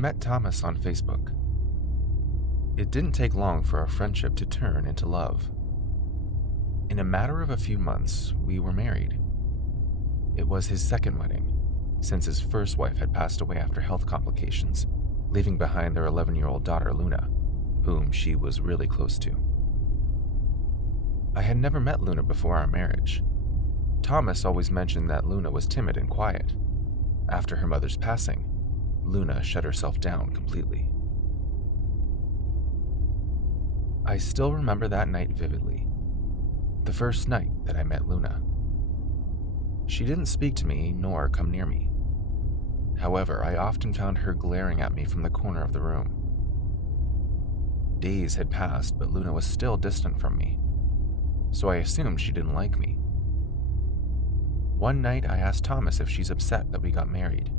met Thomas on Facebook. It didn't take long for our friendship to turn into love. In a matter of a few months, we were married. It was his second wedding, since his first wife had passed away after health complications, leaving behind their 11-year-old daughter Luna, whom she was really close to. I had never met Luna before our marriage. Thomas always mentioned that Luna was timid and quiet. After her mother's passing, Luna shut herself down completely. I still remember that night vividly. The first night that I met Luna. She didn't speak to me nor come near me. However, I often found her glaring at me from the corner of the room. Days had passed, but Luna was still distant from me, so I assumed she didn't like me. One night, I asked Thomas if she's upset that we got married.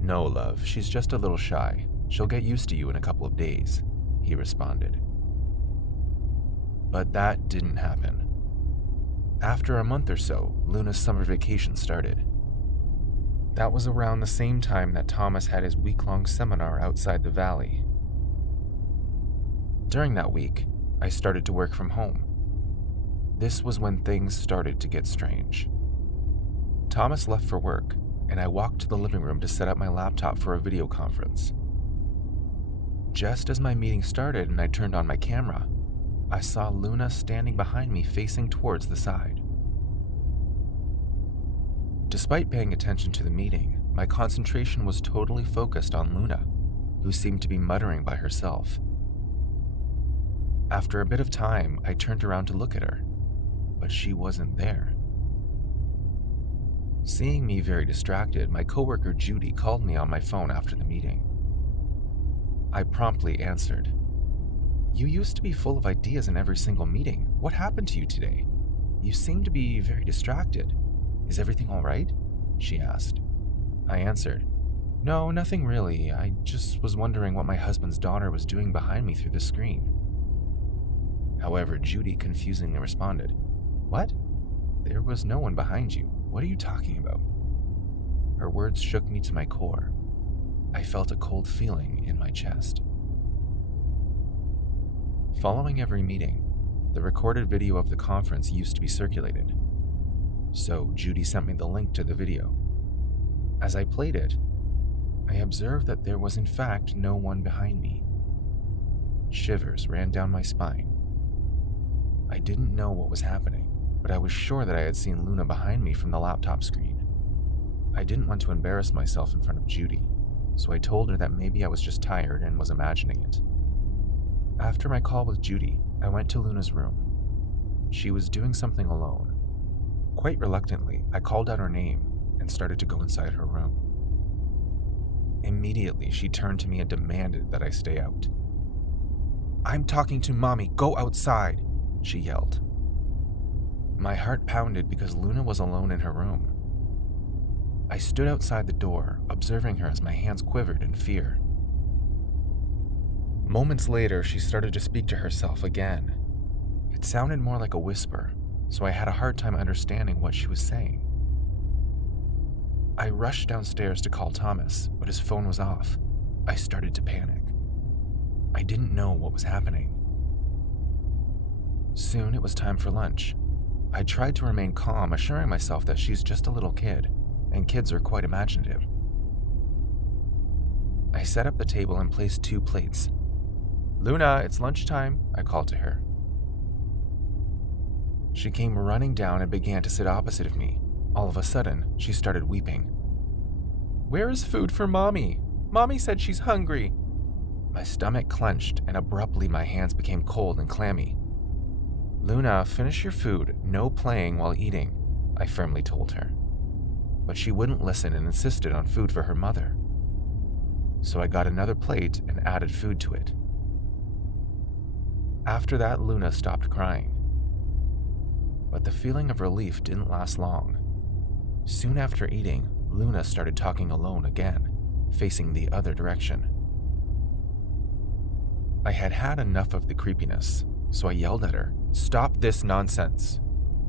"No, love, she's just a little shy. She'll get used to you in a couple of days," he responded. But that didn't happen. After a month or so, Luna's summer vacation started. That was around the same time that Thomas had his week-long seminar outside the valley. During that week, I started to work from home. This was when things started to get strange. Thomas left for work, and I walked to the living room to set up my laptop for a video conference. Just as my meeting started and I turned on my camera, I saw Luna standing behind me facing towards the side. Despite paying attention to the meeting, my concentration was totally focused on Luna, who seemed to be muttering by herself. After a bit of time, I turned around to look at her, but she wasn't there. Seeing me very distracted, my coworker Judy called me on my phone after the meeting. I promptly answered. "You used to be full of ideas in every single meeting. What happened to you today? You seem to be very distracted. Is everything all right?" she asked. I answered, "No, nothing really. I just was wondering what my husband's daughter was doing behind me through the screen." However, Judy confusingly responded, "What? There was no one behind you. What are you talking about?" Her words shook me to my core. I felt a cold feeling in my chest. Following every meeting, the recorded video of the conference used to be circulated. So Judy sent me the link to the video. As I played it, I observed that there was in fact no one behind me. Shivers ran down my spine. I didn't know what was happening, but I was sure that I had seen Luna behind me from the laptop screen. I didn't want to embarrass myself in front of Judy, so I told her that maybe I was just tired and was imagining it. After my call with Judy, I went to Luna's room. She was doing something alone. Quite reluctantly, I called out her name and started to go inside her room. Immediately, she turned to me and demanded that I stay out. "I'm talking to Mommy, go outside," she yelled. My heart pounded because Luna was alone in her room. I stood outside the door, observing her as my hands quivered in fear. Moments later, she started to speak to herself again. It sounded more like a whisper, so I had a hard time understanding what she was saying. I rushed downstairs to call Thomas, but his phone was off. I started to panic. I didn't know what was happening. Soon it was time for lunch. I tried to remain calm, assuring myself that she's just a little kid, and kids are quite imaginative. I set up the table and placed 2 plates. "Luna, it's lunchtime," I called to her. She came running down and began to sit opposite of me. All of a sudden, she started weeping. "Where is food for Mommy? Mommy said she's hungry." My stomach clenched, and abruptly my hands became cold and clammy. "Luna, finish your food, no playing while eating," I firmly told her. But she wouldn't listen and insisted on food for her mother. So I got another plate and added food to it. After that, Luna stopped crying. But the feeling of relief didn't last long. Soon after eating, Luna started talking alone again, facing the other direction. I had had enough of the creepiness, so I yelled at her, "Stop this nonsense!"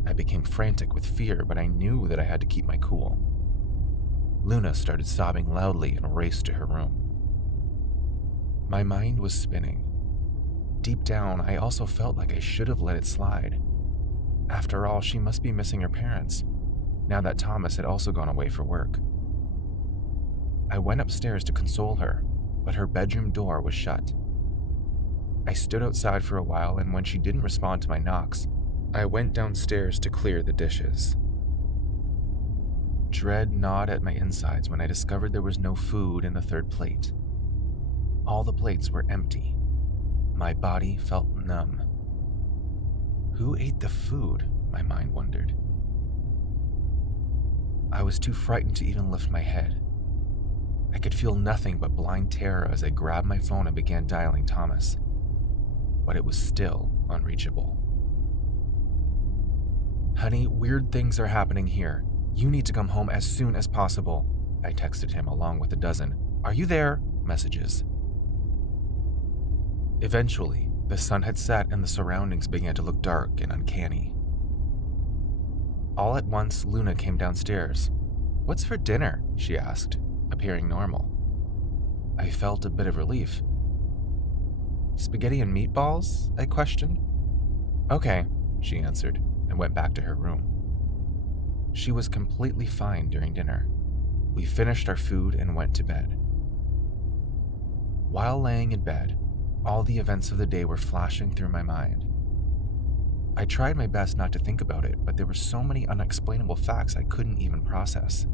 I became frantic with fear, but I knew that I had to keep my cool. Luna started sobbing loudly and raced to her room. My mind was spinning. Deep down, I also felt like I should have let it slide. After all, she must be missing her parents, now that Thomas had also gone away for work. I went upstairs to console her, but her bedroom door was shut. I stood outside for a while, and when she didn't respond to my knocks, I went downstairs to clear the dishes. Dread gnawed at my insides when I discovered there was no food in the third plate. All the plates were empty. My body felt numb. Who ate the food? My mind wondered. I was too frightened to even lift my head. I could feel nothing but blind terror as I grabbed my phone and began dialing Thomas, but it was still unreachable. "Honey, weird things are happening here. You need to come home as soon as possible," I texted him along with a dozen "Are you there?" messages. Eventually, the sun had set and the surroundings began to look dark and uncanny. All at once, Luna came downstairs. "What's for dinner?" she asked, appearing normal. I felt a bit of relief. "Spaghetti and meatballs?" I questioned. "Okay," she answered, and went back to her room. She was completely fine during dinner. We finished our food and went to bed. While laying in bed, all the events of the day were flashing through my mind. I tried my best not to think about it, but there were so many unexplainable facts I couldn't even process.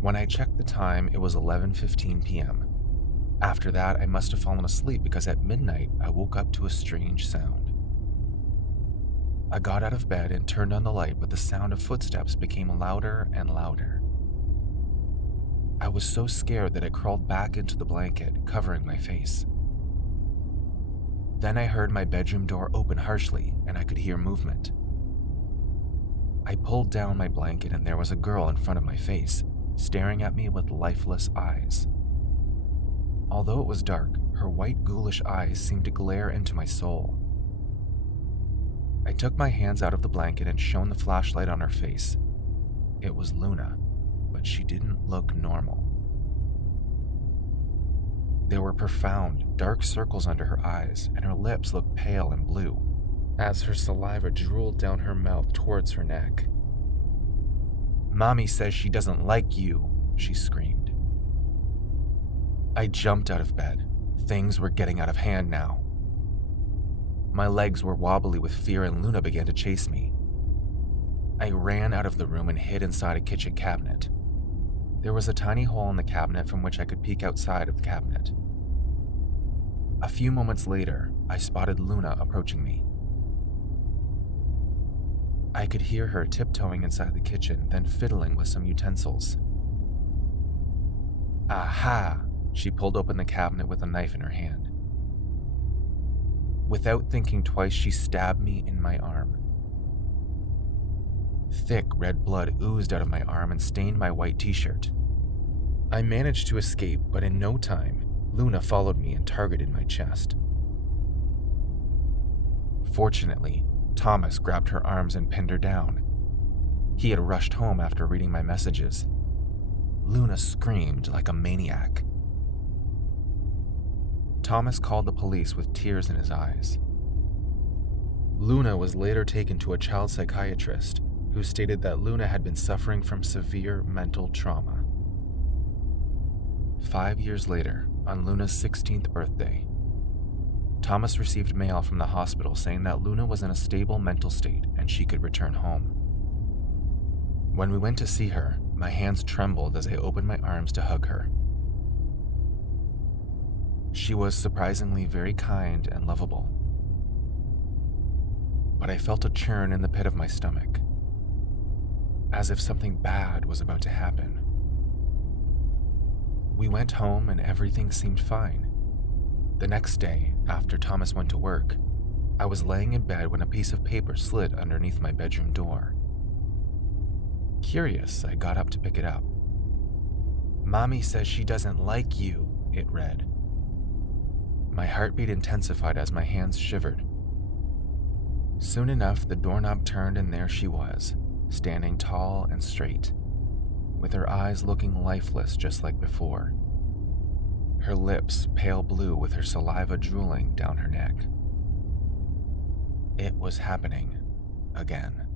When I checked the time, it was 11:15 p.m. After that, I must have fallen asleep because at midnight, I woke up to a strange sound. I got out of bed and turned on the light, but the sound of footsteps became louder and louder. I was so scared that I crawled back into the blanket, covering my face. Then I heard my bedroom door open harshly, and I could hear movement. I pulled down my blanket, and there was a girl in front of my face, staring at me with lifeless eyes. Although it was dark, her white ghoulish eyes seemed to glare into my soul. I took my hands out of the blanket and shone the flashlight on her face. It was Luna, but she didn't look normal. There were profound, dark circles under her eyes, and her lips looked pale and blue, as her saliva drooled down her mouth towards her neck. "Mommy says she doesn't like you," she screamed. I jumped out of bed. Things were getting out of hand now. My legs were wobbly with fear, and Luna began to chase me. I ran out of the room and hid inside a kitchen cabinet. There was a tiny hole in the cabinet from which I could peek outside of the cabinet. A few moments later, I spotted Luna approaching me. I could hear her tiptoeing inside the kitchen, then fiddling with some utensils. "Aha!" She pulled open the cabinet with a knife in her hand. Without thinking twice, she stabbed me in my arm. Thick red blood oozed out of my arm and stained my white t-shirt. I managed to escape, but in no time, Luna followed me and targeted my chest. Fortunately, Thomas grabbed her arms and pinned her down. He had rushed home after reading my messages. Luna screamed like a maniac. Thomas called the police with tears in his eyes. Luna was later taken to a child psychiatrist who stated that Luna had been suffering from severe mental trauma. 5 years later, on Luna's 16th birthday, Thomas received mail from the hospital saying that Luna was in a stable mental state and she could return home. When we went to see her, my hands trembled as I opened my arms to hug her. She was surprisingly very kind and lovable. But I felt a churn in the pit of my stomach, as if something bad was about to happen. We went home and everything seemed fine. The next day, after Thomas went to work, I was laying in bed when a piece of paper slid underneath my bedroom door. Curious, I got up to pick it up. "Mommy says she doesn't like you," it read. My heartbeat intensified as my hands shivered. Soon enough, the doorknob turned and there she was, standing tall and straight, with her eyes looking lifeless just like before. her lips pale blue with her saliva drooling down her neck. It was happening again.